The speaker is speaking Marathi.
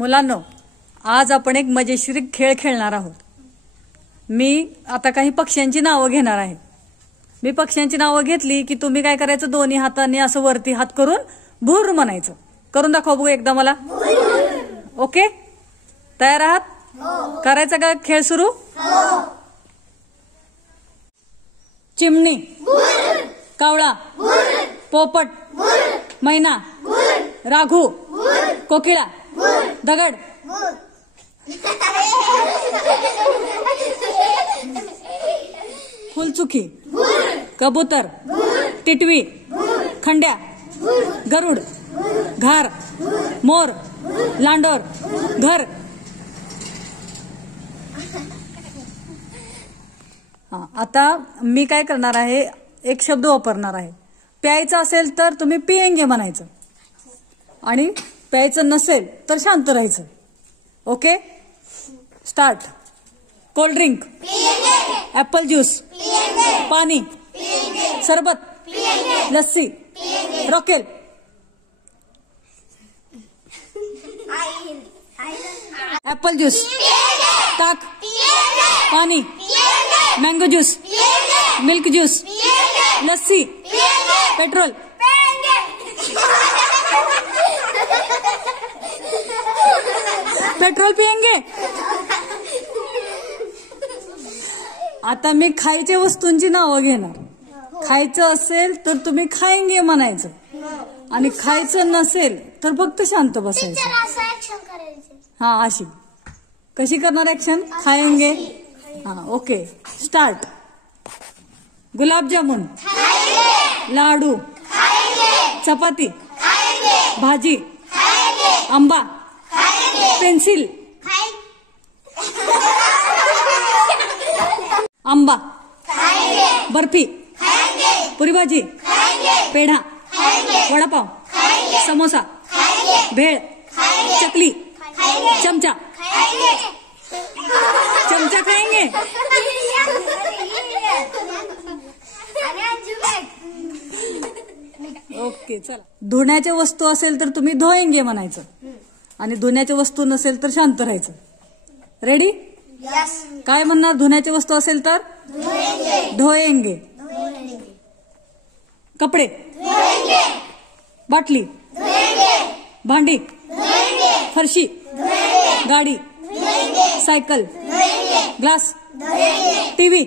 मुलांनो, आज आपण एक मजेशीर खेळ खेळणार आहोत। मी आता काही पक्ष्यांची नावं घेणार आहे। मी पक्ष्यांची नावं घेतली की तुम्ही काय करायचं, दोन्ही हातांनी असं वरती हात करून भुर म्हणायचं। करून दाखवा बघू एकदा मला। ओके, तयार आहात? करायचा का खेळ सुरू? चिमणी, कावळा, पोपट, मैना, राघू, कोकिळा, दगड, फुलचुकी, कबूतर, टिटवी, खंड्या, गरुड, घार, मोर, लांडोर, घर। आता मी काय करणार आहे, एक शब्द वापरणार आहे। प्यायचं असेल तर तुम्ही पिएंगे म्हणायचं आणि प्यायचं नसेल तर शांत राहायचं। Okay, start. Cold drink, apple juice, पानी, सरबत, लस्सी, रॉकेल, ऍपल ज्यूस, ताक, पानी, mango juice, milk juice, lassi, petrol. Petrol पिएंगे। आता मी खायच्या वस्तूंची नावं घेणार। खायचं असेल तर तुम्ही खाएंगे म्हणायचं आणि खायचं नसेल तर फक्त शांत बसायचं। हा, अशी कशी करणार ऍक्शन? खाएंगे। हा, ओके, स्टार्ट। गुलाबजामुन, लाडू, चपाती, भाजी, आंबा, पेन्सिल, आंबा, बर्फी, पुरी भाजी, पेढा, वडापाव, समोसा, भेळ, चकली, चमचा। चमचा खाएंगे। ओके, चला। धुण्याच्या वस्तू असेल तर तुम्ही धोएंगे म्हणायचं आणि धुण्याच्या वस्तू नसेल तर शांत राहायचं। रेडी? काय म्हणणार धुण्याच्या वस्तू असेल तर? धोएंगे। कपडे, बाटली, भांडी, फरशी, गाडी, सायकल, ग्लास, टीव्ही,